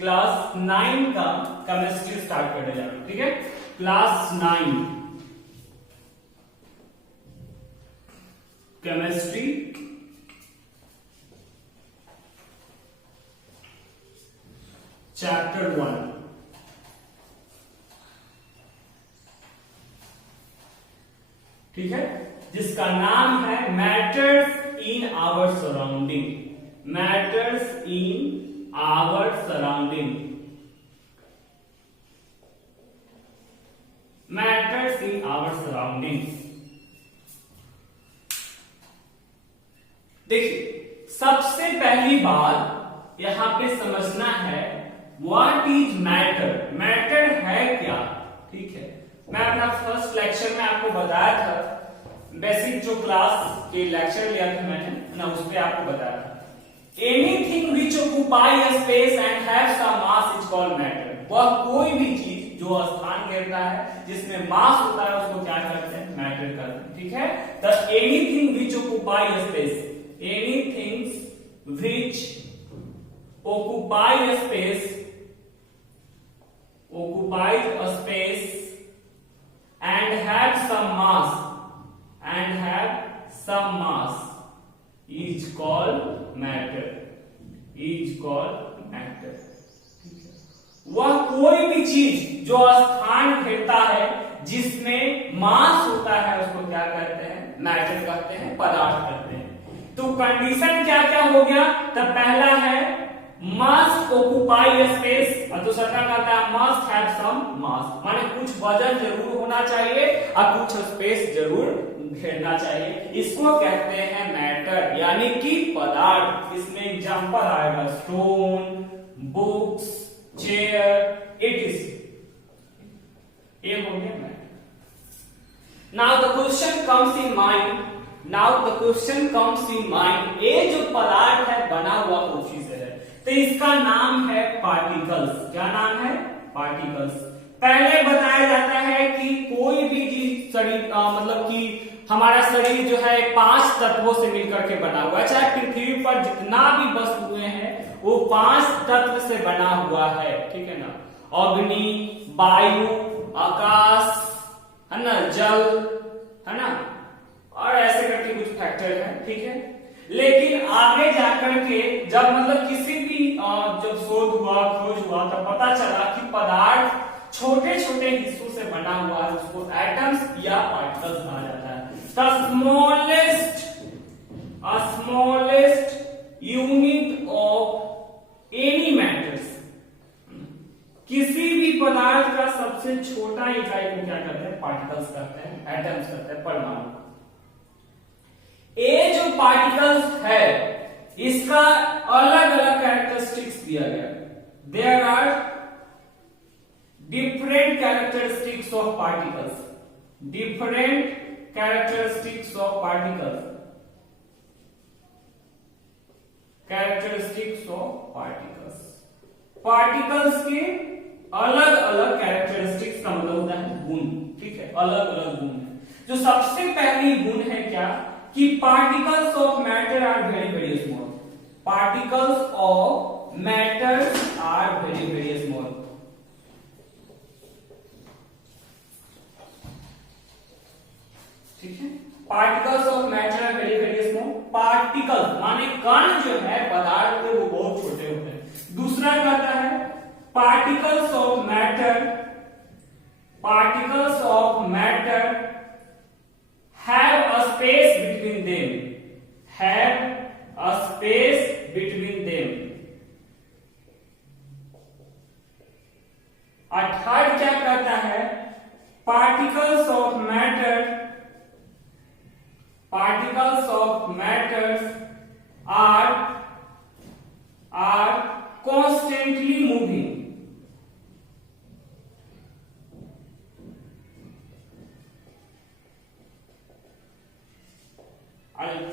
Class 9 का chemistry start करने जा रहे हैं, ठीक है। क्लास 9 केमिस्ट्री चैप्टर 1, ठीक है, जिसका नाम है matters in our surrounding. Matters in our surrounding. Matters in our surrounding. देखिए, सबसे पहली बात यहां पे समझना है व्हाट इज मैटर। मैटर है क्या, ठीक है। मैं अपना फर्स्ट लेक्चर में आपको बताया था, बेसिक जो क्लास के लेक्चर लिया था मैंने ना, उस पे आपको बताया था anything which occupy a space and have some mass is called matter. वह कोई भी चीज जो स्थान घेरता है, जिसमें मास होता है, उसको क्या करते हैं, मैटर करते हैं, ठीक है। The anything which occupy a space, anything which occupy a space, occupies a space and have some mass, and have some mass is called matter, is called matter। वह कोई भी चीज जो स्थान घेरता है, जिसमें मास होता है, उसको क्या कहते हैं, मैटर कहते हैं, पदार्थ कहते हैं। तो कंडीशन क्या क्या हो गया, तो पहला है मस्ट ऑक्युपाई स्पेस, और दूसरा क्या कहता है, मस्ट हैव सम मास, माने कुछ वजन जरूर होना चाहिए और कुछ स्पेस जरूर घेरना चाहिए। इसको कहते हैं मैटर, यानी कि पदार्थ। इसमें एग्जांपल आएगा स्टोन, बुक्स, चेयर, इट्स। ये हो गया matter. Now the question comes in mind, now the question comes in mind, ये जो पदार्थ है बना हुआ कोशिश है, तो इसका नाम है पार्टिकल्स। क्या नाम है, पार्टिकल्स। पहले बताया जाता है कि कोई भी चीज शरीर मतलब कि हमारा शरीर जो है 5 तत्वों से मिलकर के बना हुआ है। चाहे पृथ्वी पर जितना भी वस्तुएं हैं वो 5 तत्व से बना हुआ है, ठीक है ना। अग्नि, वायु, आकाश, है ना, जल, है ना, और ऐसे करके कुछ फैक्टर है, ठीक है। लेकिन आगे जाकर के जब मतलब किसी भी जब शोध हुआ, खोज हुआ, तब पता चला कि पदार्थ छोटे छोटे हिस्सों से बना हुआ है, उसको एटम्स या पार्टिकल्स कहा जाता है। Smallest unit of any matters, किसी भी पदार्थ का सबसे छोटा इकाई को क्या कहते हैं, पार्टिकल्स कहते हैं, एटम्स कहते हैं, परमाणु। ये जो पार्टिकल्स है, इसका अलग अलग कैरेक्टरिस्टिक्स दिया गया। There are different characteristics of particles, different characteristics of particles, characteristics of particles. Particles के अलग अलग कैरेक्टरिस्टिक्स का मतलब होता है गुण, ठीक है, अलग अलग गुण है। जो सबसे पहली गुण है क्या, कि particles of matter are very very small. Particles of matter are very very small. ठीक है, particles of matter are very very small. Particle माने कण जो है पदार्थ के, वो बहुत छोटे होते हैं। दूसरा कहता है particles of matter, particles of matter have a space between them, have a space between them। और थर्ड क्या कहता है, particles of matter, particles of matters are constantly moving.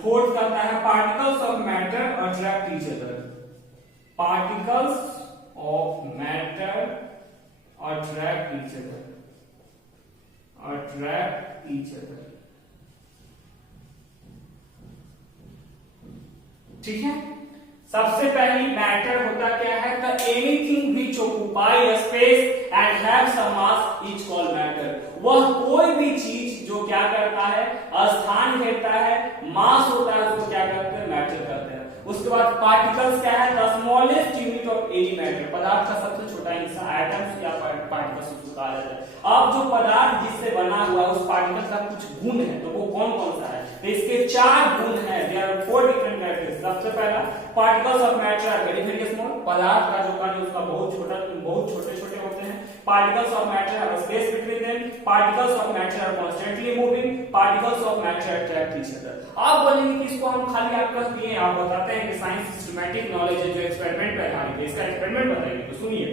Fourth कहता है particles of matter attract each other, particles of matter attract each other, attract each other. ठीक है, सबसे पहली मैटर होता क्या है, the anything which occupy a space and have some mass is called matter. वह कोई भी चीज जो क्या करता है, स्थान घेरता है, मास होता है, उसको क्या करते हैं, मैटर करते हैं। उसके बाद पार्टिकल्स क्या है, the smallest unit of any matter, पदार्थ का सबसे छोटा हिस्सा, एटम्स या पार्टिकल्स उसको कहा जाता है। अब जो पदार्थ जिससे बना हुआ है उस पार्टिकल का कुछ गुण है, तो वो कौन कौन सा है, तो इसके 4 गुण हैं। There are 4 different characteristics. सबसे पहला, particles of matter are very very small, पदार्थ का जो कण है उसका बहुत छोटे छोटे होते हैं। Particles of matter have space between them, particles of matter are constantly moving, particles of matter attract each other. आप बोलेंगे कि इसको हम खाली आप कह दिए, आप बताते हैं कि साइंस सिस्टमैटिक नॉलेज है जो एक्सपेरिमेंट पे आधारित है, इसका एक्सपेरिमेंट बताइए। तो सुनिए,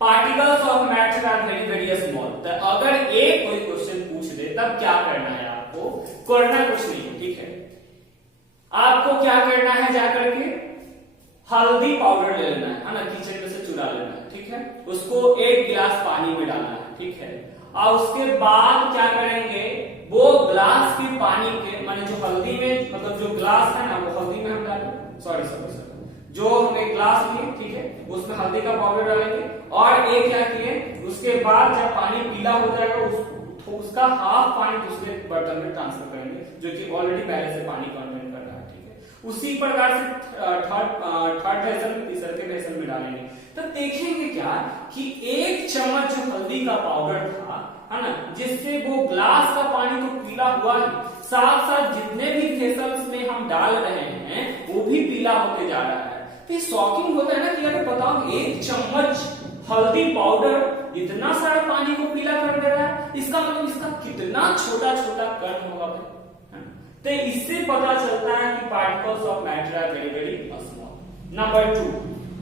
particles of matter are very very small. तो अगर एक कोई क्वेश्चन पूछ दे तब क्या करना है आपको, करना कुछ नहीं, ठीक है। आपको क्या करना है, जाकर के हल्दी पाउडर ले लेना है ना, किचन में से चुरा लेना है, ठीक है। उसको 1 गिलास पानी में डालना है, ठीक है। और उसके बाद क्या करेंगे, वो ग्लास के पानी के माने जो हल्दी में, मतलब जो ग्लास है ना वो हल्दी में हम डालें, सॉरी जो हम एक ग्लास लिए, ठीक है, उसमें हल्दी का पाउडर डालेंगे और एक क्या किए, उसके बाद जब पानी पीला हो जाएगा उसका हाफ पानी दूसरे बर्तन में ट्रांसफर करेंगे जो कि ऑलरेडी पहले से पानी कंटेन कर रहा है, ठीक है। उसी प्रकार से थर्ड बेसन में, तीसरे बेसन में डालेंगे। तो देखेंगे क्या कि 1 चम्मच जो हल्दी का पाउडर था, है ना, जिससे वो ग्लास का पानी तो पीला हुआ है, साथ साथ जितने भी वेसल्स में हम डाल रहे हैं वो भी पीला होते जा रहा है। तो शॉकिंग होता है ना कि अगर बताओ 1 चम्मच हल्दी पाउडर इतना सारा पानी को पीला कर दे रहा है, इसका मतलब इसका कितना छोटा छोटा कण होगा भाई। तो इससे पता चलता है कि particles of matter are very very small. Number 2,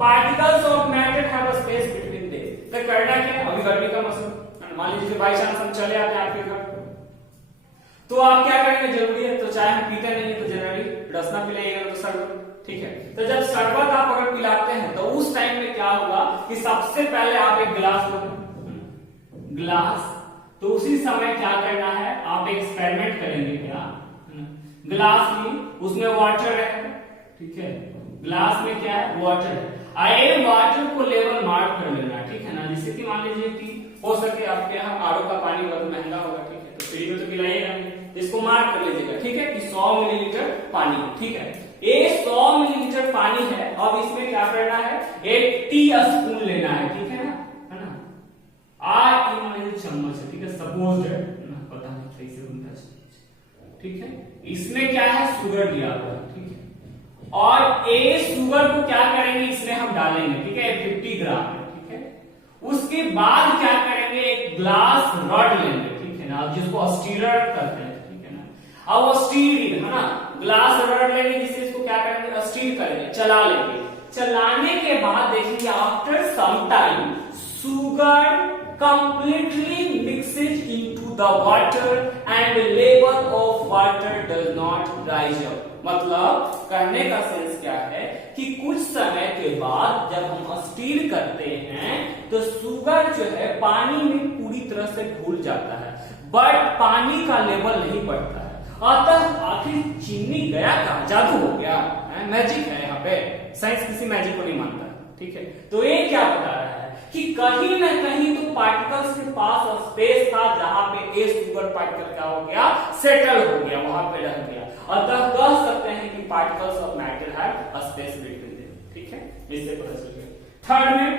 particles of matter have a space between them. तो करना क्या है, अभी गर्मी का मौसम, मान लीजिए बाई चांस हम चले आते हैं आपके घर, तो आप क्या करेंगे, जरूरी है तो चाय हम पीते नहीं है तो जनरली रसना पिलाइएगा तो शरबत, ठीक है। तो जब शरबत आप अगर पिलाते हैं तो उस टाइम में क्या होगा कि सबसे पहले आप एक गिलास लोगे, ग्लास, तो उसी समय क्या करना है, आप एक एक्सपेरिमेंट करेंगे, क्या ग्लास ली, उसमें वाटर है, ठीक है, ग्लास में क्या है, वाटर है। आए वाटर को लेवल मार्क कर लेना, ठीक है ना। जैसे कि मान लीजिए कि हो सके आपके यहाँ आरओ का पानी बहुत महंगा होगा, ठीक है, तो फ्री में तो पिलाइएगा, इसको मार्क कर लीजिएगा, ठीक है, कि 100 मिलीलीटर पानी, ठीक है। ये 100 मिलीलीटर पानी है, अब इसमें क्या करना है, 1 टी स्पून लेना है, ठीक है ना, चम्मच है, ठीक है, सपोज है ना, पता नहीं सही से बनता है, ठीक है। इसमें क्या है, शुगर दिया हुआ है, ठीक है, और ए शुगर को क्या करेंगे, इसमें हम डालेंगे, ठीक है, 50 ग्राम है, ठीक है। उसके बाद क्या करेंगे, एक ग्लास रॉड लेंगे, ठीक है ना, जिसको स्टीरर कहते हैं, ठीक है ना। अब वो स्टीर है ना, ग्लास रॉड लेंगे, जिससे इसको क्या करेंगे, स्टीर करेंगे, चला लेंगे। चलाने के बाद देखिए after some time sugar completely mixes into the water and level of water does not rise up। मतलब कहने का सेंस क्या है कि कुछ समय के बाद जब हम स्टीर करते हैं तो शुगर जो है पानी में पूरी तरह से घुल जाता है, बट पानी का लेवल नहीं बढ़ता है। अतः आखिर चीनी गया कहां, जादू हो गया, मैजिक है, यहाँ पे साइंस किसी मैजिक को नहीं मानता, ठीक है। तो ये क्या बता रहा है कि कहीं ना कहीं तो पार्टिकल्स के पास स्पेस था जहां पे ए शुगर पार्टिकल क्या हो गया, सेटल हो गया, वहां पे रह गया। अतः कह सकते हैं कि particles of matter have space between them, ठीक है, इससे पता चल गया। थर्ड में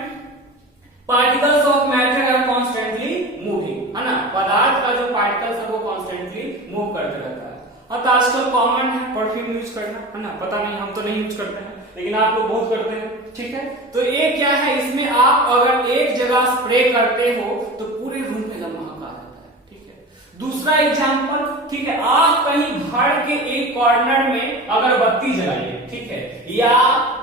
particles of matter are constantly moving, है ना, पदार्थ का जो पार्टिकल्स है वो कॉन्स्टेंटली मूव करते रहता है। तो आजकल कॉमन है परफ्यूम यूज करना, है ना, पता नहीं हम तो नहीं यूज करते हैं लेकिन आप लोग बहुत करते हैं, ठीक है। तो ये क्या है, इसमें आप अगर एक जगह स्प्रे करते हो तो पूरे रूम में महका रहता है, ठीक है। दूसरा एग्जांपल, ठीक है, आप कहीं घर के एक कॉर्नर में अगरबत्ती जलाइए, ठीक है, या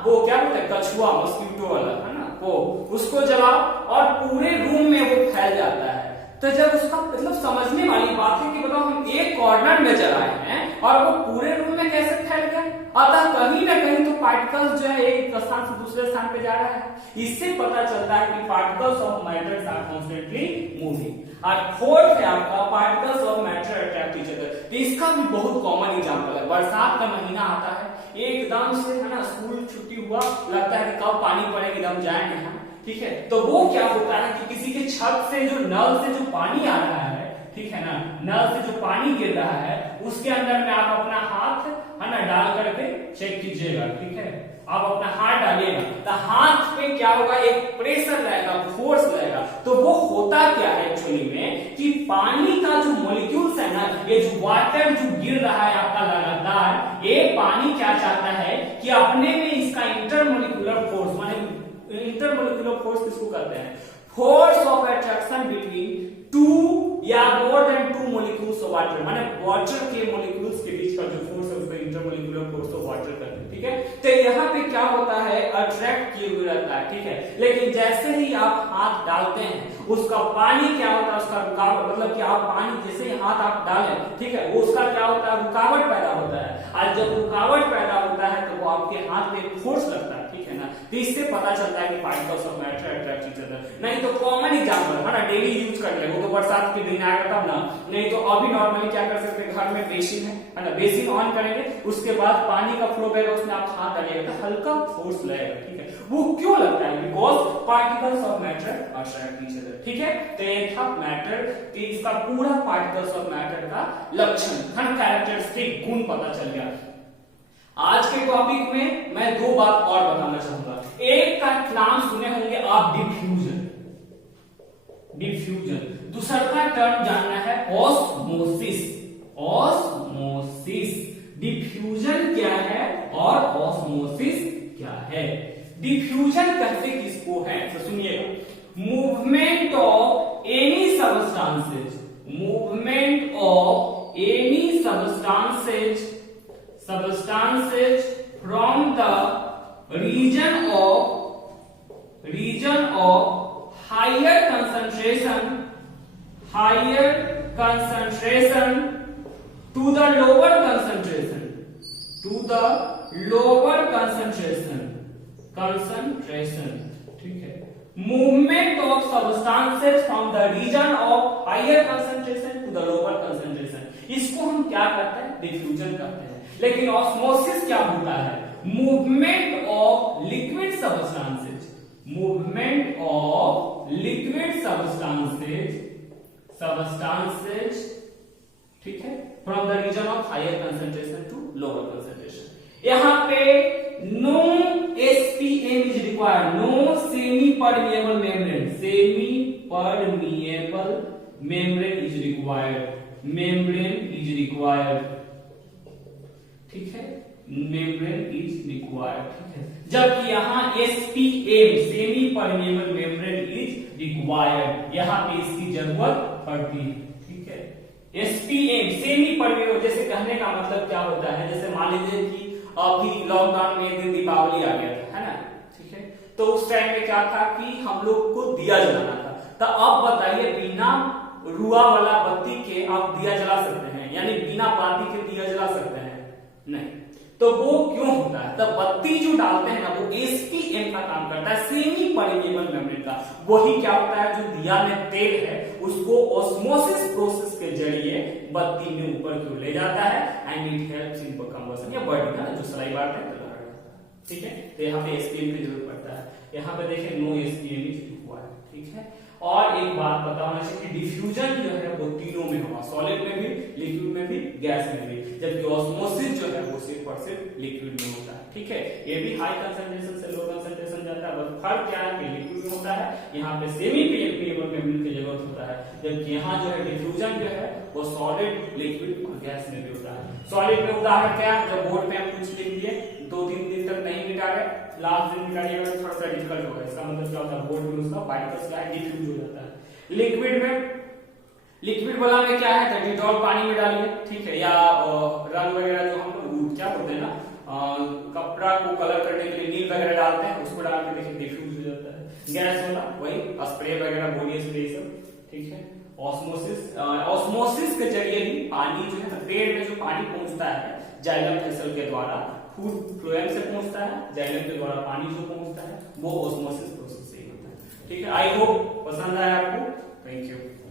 वो क्या बोलते हैं कछुआ, मस्कीटो वाला, है ना, वो उसको जलाओ और पूरे रूम में वो फैल जाता है। तो जब उसका मतलब समझने वाली बात है कि बताओ हम एक कॉर्नर में जलाए हैं और वो पूरे रूम में कैसे फैल गए। अतः कहीं ना कहीं तो पार्टिकल्स जो है एक स्थान से दूसरे स्थान पे जा रहा है। इससे पता चलता है कि particles of matters are constantly moving. और फोर्थ है आपका particles of matter attract each other. इसका भी बहुत कॉमन एग्जांपल है, बरसात का महीना आता है, एकदम से है ना स्कूल छुट्टी हुआ, लगता है कि कब पानी पड़ेगा, एकदम जाएंगे हम, ठीक है। तो वो क्या होता है कि किसी के छत से जो नल से जो पानी आ रहा है, ठीक है ना, नल से जो पानी गिर रहा है उसके अंदर में आप अपना हाथ है ना डाल करके चेक कीजिएगा, ठीक है। आप अपना हाथ डालिएगा तो हाथ पे क्या होगा, एक प्रेशर रहेगा, फोर्स रहेगा। तो वो होता क्या है एक्चुअली में कि पानी का जो मॉलिक्यूल्स है ना, ये जो वाटर जो गिर रहा है आपका लगातार, ये पानी क्या चाहता है कि अपने में इसका इंटरमोलिकुलर फोर्स, माने इंटरमोलिकुलर फोर्स किसको कहते हैं, force of attraction between two or more than two molecules of water, माने वाटर के मॉलिक्यूल्स के बीच का जो फोर्स है उसको इंटरमोलिकुलर फोर्स ऑफ वाटर कहते हैं, ठीक है। तो यहाँ पे क्या होता है, अट्रैक्ट किए हुए रहता है, ठीक है। लेकिन जैसे ही आप हाथ डालते हैं उसका पानी क्या होता है, उसका रुकावट, मतलब कि आप पानी जैसे ही हाथ आप डालें, ठीक है, वो उसका क्या होता है, रुकावट पैदा होता है। और जब रुकावट पैदा होता है तो वो आपके हाथ पे फोर्स लगता है, ठीक है ना। तो इससे पता चलता है कि particles of matter attract each other. नहीं तो कॉमन एग्जांपल है ना, डेली यूज कर ले, वो तो बरसात के दिन आएगा तब ना, नहीं तो अभी नॉर्मली क्या कर सकते हैं, घर में बेसिन है ना, बेसिन ऑन करेंगे, उसके बाद पानी का फ्लो बहेगा, उसमें आप हाथ डालिएगा तो हल्का फोर्स लगेगा, ठीक है। वो क्यों लगता है, because particles of matter attract each other, ठीक है। तो ये था मैटर कि इसका पूरा पार्टिकल्स ऑफ मैटर का लक्षण, कैरेक्टरिस्टिक गुण पता चल गया। आज के टॉपिक में मैं दो बात और बताना चाहूंगा। एक का नाम सुने होंगे आप, डिफ्यूजन, डिफ्यूजन। दूसरा का टर्म जानना है ऑस्मोसिस, ऑस्मोसिस। डिफ्यूजन क्या है और ऑस्मोसिस क्या है। डिफ्यूजन कहते किसको है, तो सुनिएगा, movement of any substances, movement of any substances from the region of higher concentration to the lower concentration, ठीक है। movement of substances from the region of higher concentration to the lower concentration, इसको हम क्या कहते हैं, diffusion कहते हैं। लेकिन ऑस्मोसिस क्या होता है, movement of liquid substances, movement of liquid substances, ठीक है, from the region of higher concentration to lower concentration. यहां पे no SPM is required, no semi permeable membrane, semi permeable membrane is required, membrane is required, ठीक है, membrane is required, ठीक है। जबकि यहाँ SPM semi permeable membrane is required, यहाँ पे इसकी जरूरत पड़ती है, ठीक है। SPM सेमी परमिएबल, जैसे कहने का मतलब क्या होता है, जैसे मान लीजिए कि अभी लॉकडाउन में एक दिन दीपावली आ गया था, है ना, ठीक है। तो उस टाइम में क्या था कि हम लोग को दिया जलाना था। तो अब बताइए, बिना रुआ वाला बत्ती के आप दिया जला सकते हैं, यानी बिना बाती के दिया जला सकते हैं, नहीं। तो वो क्यों होता है, तब बत्ती जो डालते हैं ना, वो SPM का काम करता है, सेमी परमिएबल मेम्ब्रेन का। वही क्या होता है, जो दिया में तेल है उसको ऑस्मोसिस प्रोसेस के जरिए बत्ती में ऊपर की ओर ले जाता है, and it helps in combustion या बर्निंग, जो सलाई बार है, ठीक है। तो यहाँ पे SPM की जरूरत पड़ता है। यहाँ पे देखें नो SPM इज रिक्वायर्ड, ठीक है। और एक बात पता होना चाहिए कि डिफ्यूजन जो है वो तीनों में होगा, सॉलिड में भी, लिक्विड में भी, गैस में भी, जबकि ऑस्मोसिस जो है वो सिर्फ और सिर्फ लिक्विड में होता है, ठीक है। ये भी हाई कंसंट्रेशन से लो कंसंट्रेशन जाता है, बस फर्क क्या है कि लिक्विड में होता है, यहाँ पे सेमी परमिएबल मेम्ब्रेन की जरूरत होता है, जबकि यहाँ जो है डिफ्यूजन जो है वो सॉलिड, लिक्विड और गैस में भी होता है। सॉलिड में उदाहरण क्या है, जब बोर्ड पे हम कुछ लिख दिए, 2-3 दिन तक नहीं मिटा रहे, लास्ट दिन मिटाइएगा तो थोड़ा सा डिफिकल्ट होगा, इसका मतलब क्या होता है, बोर्ड में उसका पार्टिकल्स क्या है, डिफ्यूज हो जाता है। लिक्विड में, लिक्विड वाला में क्या है, तो डिटॉल पानी में डालिए, ठीक है, या रंग वगैरह जो हम लोग क्या बोलते हैं ना, कपड़ा को कलर करने के लिए नील वगैरह डालते हैं, उसको डाल के देखिए डिफ्यूज हो जाता है। गैस वाला वही स्प्रे वगैरह, बॉडी स्प्रे सब, ठीक है। ऑस्मोसिस के जरिए ही पानी जो है, पेड़ में जो पानी पहुंचता है जाइलम वेसल के द्वारा, फूड फ्लोएम से पहुंचता है, जाइलम के द्वारा पानी जो पहुंचता है वो ऑस्मोसिस प्रोसेस से ही होता है, ठीक है। आई होप पसंद आया आपको। Thank you.